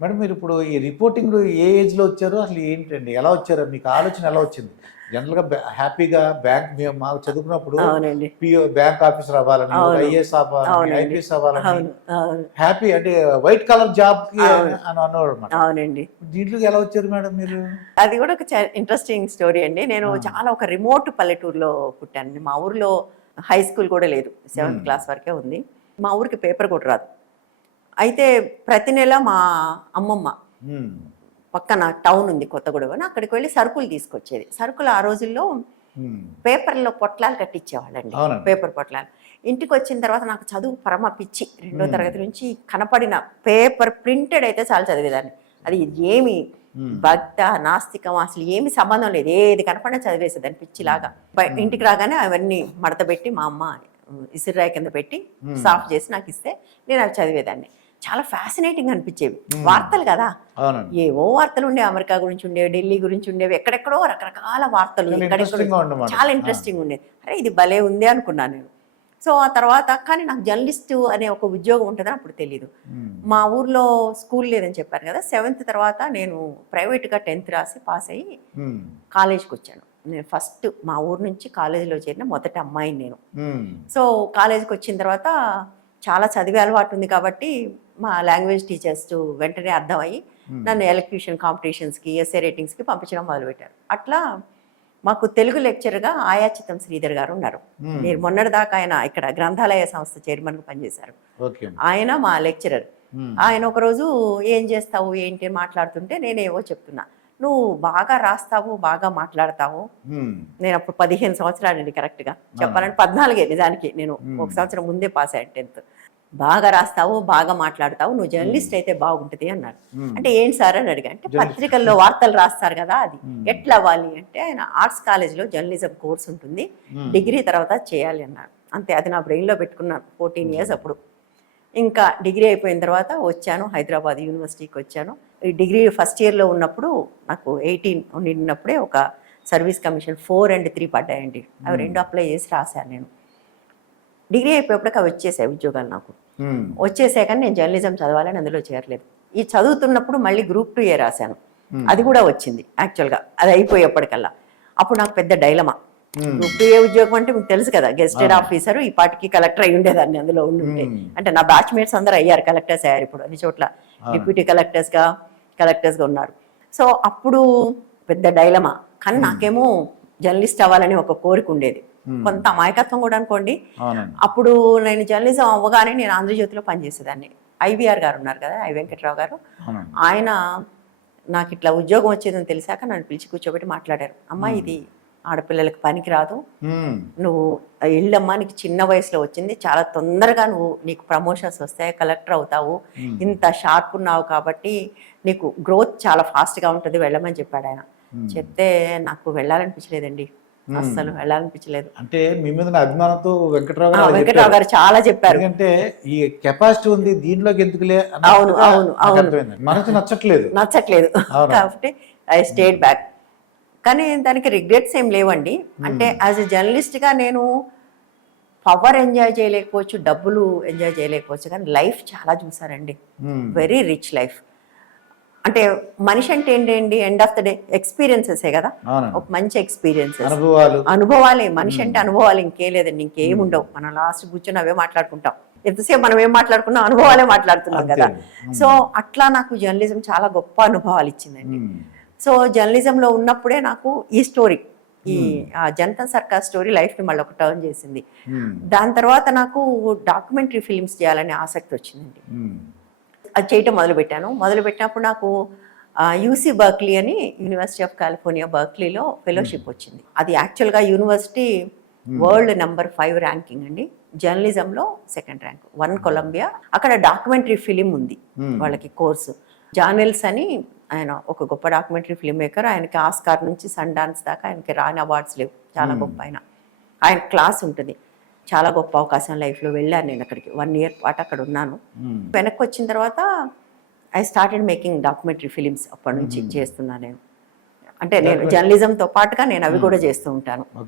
Madam మీరు ఇప్పుడు ఈ రిపోర్టింగ్ ఏ ఏజ్‌లో వచ్చారు? అసలు ఏంటండి? ఎలా వచ్చారు? మీకు ఆలోచన ఎలా వచ్చింది? జనరల్‌గా హ్యాపీగా బ్యాంక్ మేము మాకు చదువుకున్నప్పుడు అవునండి. బ్యాంక్ ఆఫీసర్ అవ్వాలని, ఒక అవును. ఐఏఎస్ అవ్వాలని, అవునండి. ఐపీఎస్ అవ్వాలని అవును. అవును. హ్యాపీ అంటే వైట్ కలర్ జాబ్‌కి అవును. అని అనేవారన్నమాట. అవునండి. దీంట్లోకి ఎలా వచ్చారు మేడం మీరు? అది కూడా ఒక ఇంట్రెస్టింగ్ స్టోరీ అండి. నేను ఆ! చాలా ఒక రిమోట్ పల్లెటూరులో పుట్టానండి. మా ఊర్లో హై స్కూల్ కూడా లేదు. హ్మ్. 7థ్ క్లాస్ వరకే ఉంది. మా ఊరికి పేపర్ కూడా రాదు. అయితే ప్రతి నెల మా అమ్మమ్మ హ్మ్. పక్కన టౌన్ ఉంది కొత్తగూడెం అని, అక్కడికి వెళ్ళి సరుకులు తీసుకొచ్చేది. సరుకులు ఆ రోజుల్లో హ్మ్. పేపర్‌లో పొట్లాలు కట్టించేవాళ్ళండి. అవునండి. పేపర్ పొట్లాలు. ఇంటికొచ్చిన తర్వాత నాకు చదువు పరమ పిచ్చి. రెండో హ్మ్. తరగతి నుంచి కనపడిన పేపర్ ప్రింటెడ్ అయితే చాలు చదివేదాన్ని. అది ఏమి హ్మ్. భక్త, నాస్తికం అసలు ఏమి సంబంధం లేదు. ఏది కనపడినా చదివేసేదాన్ని హ్మ్. పిచ్చిలాగా. హ్మ్. ఇంటికి రాగానే అవన్నీ మడతబెట్టి మా అమ్మ ఇసిరిరాయి కింద పెట్టి హ్మ్. సాఫ్ట్ చేసి నాకిస్తే నేను అవి చదివేదాన్ని. చాలా ఫ్యాసినేటింగ్ అనిపించేవి. హ్మ్. వార్తలు కదా! అవునండి. ఏవో వార్తలు ఉండేవి. అమెరికా గురించి ఉండేవి, ఢిల్లీ గురించి ఉండేవి, ఎక్కడెక్కడో రకరకాల వార్తలు చాలా ఎక్కడెక్కడో ఇంట్రెస్టింగ్‌గా ఉండమాట. చాలా ఆ! ఇంట్రెస్టింగ్ ఉండేది. అరే ఇది భలే ఉంది అనుకున్నాను నేను. సో ఆ తర్వాత కానీ నాకు జర్నలిస్టు అనే ఒక ఉద్యోగం ఉంటుందని అప్పుడు తెలీదు. హ్మ్. మా ఊర్లో స్కూల్ లేదని చెప్పాను కదా! 7థ్ తర్వాత నేను ప్రైవేట్‌గా 10థ్ రాసి పాస్ అయ్యి హ్మ్. కాలేజ్‌కొచ్చాను. నేను ఫస్ట్ మా ఊరు నుంచి కాలేజీలో చేరిన మొదటి అమ్మాయిని నేను. హ్మ్. సో కాలేజ్‌కొచ్చిన తర్వాత చాలా చదివే అలవాటు ఉంది కాబట్టి మా లాంగ్వేజ్ టీచర్స్ వెంటనే అర్థమయ్యి హ్మ్. నన్ను ఎలక్యూషన్ కాంపిటీషన్స్‌కి, ఎస్సే రైటింగ్స్‌కి పంపించడం మొదలుపెట్టారు. అట్లా మాకు తెలుగు లెక్చరర్‌గా ఆయాచితం శ్రీధర్ గారు ఉన్నారు. హ్మ్. మీరు మొన్నటిదాకా ఆయన ఇక్కడ గ్రంథాలయ సంస్థ చైర్మన్‌గా పనిచేశారు. ఓకే. ఆయన మా లెక్చరర్. హ్మ్. ఆయన ఒకరోజు "ఏం చేస్తావు? ఏంటి?" అని మాట్లాడుతుంటే నేనేవో చెప్తున్నా. "నువ్వు బాగా రాస్తావు, బాగా మాట్లాడతావు." హ్మ్. నేనప్పుడు 15 సంవత్సరాలండి కరెక్ట్‌గా. అవునండి. చెప్పాలంటే 14 నిజానికి. నేను ఒక హ్మ్. సంవత్సరం ముందే పాస్ అయ్యాను 10థ్. "బాగా రాస్తావు, బాగా మాట్లాడతావు. నువ్వు హ్మ్. జర్నలిస్ట్ అయితే బాగుంటది" అన్నారు. హ్మ్. అంటే ఏంటి సార్ అని అడిగా. అంటే జర్నలిస్ట్. పత్రికల్లో వార్తలు రాస్తారు కదా! అది. హ్మ్. ఎట్లా అవ్వాలి అంటే ఆయన ఆర్ట్స్ కాలేజ్‌లో జర్నలిజం కోర్స్ ఉంటుంది. హ్మ్. డిగ్రీ తర్వాత చేయాలి అన్నారు. అంతే అది నా బ్రెయిన్‌లో పెట్టుకున్నాను. 14 హ్మ్. ఇయర్స్ అప్పుడు. ఇంకా డిగ్రీ అయిపోయిన తర్వాత వచ్చాను. హైదరాబాద్ యూనివర్సిటీకొచ్చాను. ఈ డిగ్రీ ఫస్ట్ ఇయర్‌లో ఉన్నప్పుడు నాకు 18 నిండినప్పుడే ఒక సర్వీస్ కమిషన్ 4 అండ్ 3 పడ్డాయండి. అవి హ్మ్. 2 అప్లై చేసి రాశాను నేను. డిగ్రీ అయిపోయేప్పటికి అవి వచ్చేసాయి ఉద్యోగాలు నాకు. హ్మ్. వచ్చేసాక నేను జర్నలిజం చదవాలని అందులో చేరలేదు. ఈ చదువుతున్నప్పుడు మళ్ళీ గ్రూప్ 2 రాశాను. హ్మ్. అది కూడా వచ్చింది యాక్చువల్‌గా. అది అయిపోయేప్పటికల్లా. అప్పుడు నాకు పెద్ద డైలమా. హ్మ్. గ్రూప్ 2 ఉద్యోగం అంటే మీకు తెలుసు కదా! గెజిటెడ్ అవును. ఆఫీసరు ఈ పాటికి కలెక్టర్ అయ్యి ఉండేదాన్ని అందులో ఉండుంటే. హ్మ్. అంటే నా బ్యాచ్‌మేట్స్ అందరూ అయ్యారు. కలెక్టర్స్ అయ్యారు ఇప్పుడు అన్ని చోట్ల. అవునండి. డిప్యూటీ కలెక్టర్స్‌గా ఉన్నారు. సో, అప్పుడు పెద్ద డైలమా. కానీ హ్మ్. నాకేమో జర్నలిస్ట్ అవ్వాలని ఒక కోరిక ఉండేది. హ్మ్. కొంత అమాయకత్వం కూడా అనుకోండి. అవునండి. అప్పుడు నేను జర్నలిజం అవ్వగానే నేను ఆంధ్రజ్యోతిలో పనిచేసేదాన్ని. ఐవీఆర్ గారు ఉన్నారు కదా! ఐ వెంకట్రావు గారు. అవునండి. ఆయన నాకిట్లా ఉద్యోగం వచ్చేదని తెలిసాక నన్ను పిలిచి కూర్చోబెట్టి మాట్లాడారు. "అమ్మా హ్మ్. ఇది ఆడపిల్లలకి పనికిరాదు. హ్మ్. నువ్వు ఎళ్ళమ్మా నీకు చిన్న వయసులో వచ్చింది. చాలా తొందరగా నీకు ప్రమోషన్స్ వస్తాయి. కలెక్టర్ అవుతావు. హ్మ్. ఇంత షార్ప్ ఉన్నావు కాబట్టి నీకు గ్రోత్ చాలా ఫాస్ట్‌గా ఉంటది వెళ్ళమని" చెప్పాడాయన. హ్మ్. చెప్తే నాకు వెళ్ళాలనిపించలేదండి. హ్మ్. అస్సలు వెళ్ళాలనిపించలేదు. అంటే మీ మీద ఉన్న అభిమానంతో వెంకట్రావు గారు అలా వెంకట్రావు చెప్పారు. గారు చాలా చెప్పారు. ఎందుకంటే ఈ కెపాసిటీ ఉంది దీంట్లోకి ఎందుకులే అవును. అన్నట్టుగా అవును. అవును. నాకర్థమైందండి. మనసు నచ్చట్లేదు. నచ్చట్లేదు. అవునండి. కాబట్టి ఐ హ్మ్. Stayed back. కానీ దానికి రిగ్రెట్స్ ఏం లేవండి. అంటే హ్మ్. యాస్ ఎ జర్నలిస్ట్‌గా నేను పవర్ ఎంజాయ్ చేయలేకపోవచ్చు, డబ్బులు ఎంజాయ్ చేయలేకపోవచ్చు. కానీ లైఫ్ చాలా చూసానండి. హ్మ్. Very rich life. అంటే మనిషి అంటే ఏంటండి ఎండ్ ఆఫ్ ద డే ఎక్స్‌పీరియన్సెసే కదా! అవునండి. ఒక మంచి ఎక్స్‌పీరియన్సెస్. అనుభవాలు. అనుభవాలే. మనిషి హ్మ్. అంటే అనుభవాలు ఇంకేం లేదండి. హ్మ్. ఇంకేముండవు. మనం లాస్ట్ కూర్చొని అవే మాట్లాడుకుంటాం. ఎంతసేపు మనం ఏం మాట్లాడుకున్నాం అనుభవాలే మాట్లాడుతున్నాం అంతే కదా! అండి. సో, హ్మ్. అట్లా నాకు జర్నలిజం చాలా గొప్ప అనుభవాలు ఇచ్చిందండి. హ్మ్. సో, జర్నలిజంలో ఉన్నప్పుడే నాకు ఈ స్టోరీ ఈ హ్మ్. జనతా సర్కార్ స్టోరీ లైఫ్‌ని మళ్ళీ ఒక టర్న్ చేసింది. హ్మ్. దాని తర్వాత నాకు డాక్యుమెంటరీ ఫిల్మ్స్ చేయాలనే ఆసక్తి వచ్చిందండి. హ్మ్. అది చేయటం మొదలుపెట్టాను. మొదలుపెట్టినప్పుడు నాకు యూసీ బర్క్లీ అని యూనివర్సిటీ ఆఫ్ కాలిఫోర్నియా బర్క్లీలో హ్మ్. ఫెలోషిప్ వచ్చింది. అది యాక్చువల్‌గా యూనివర్సిటీ హ్మ్. వరల్డ్ నంబర్ 5 ర్యాంకింగ్ అండి. జర్నలిజంలో సెకండ్ ర్యాంక్. 1 కొలంబియా. అక్కడ డాక్యుమెంటరీ ఫిల్మ్ ఉంది. హ్మ్. వాళ్ళకి కోర్సు. జానెల్స్ అని ఆయన ఒక గొప్ప డాక్యుమెంటరీ ఫిల్మ్ మేకర్. ఆయనకి ఆస్కార్ నుంచి సన్‌డాన్స్ దాకా ఆయనకి రాని అవార్డ్స్ లేవు. చాలా హ్మ్. గొప్ప ఆయన. ఆయన క్లాస్ ఉంటుంది. చాలా గొప్ప అవకాశం లైఫ్‌లో వెళ్ళాను నేను అక్కడికి. 1 ఇయర్ పాటు అక్కడ ఉన్నాను. హ్మ్. వెనక్కొచ్చిన తర్వాత I started making documentary films అప్పటి నుంచి హుహు. చేస్తున్నా నేను. అంటే నేను డాక్యుమెంట్ జర్నలిజంతో పాటుగా నేను అవి హ్మ్. కూడా చేస్తూ ఉంటాను. ఓకే.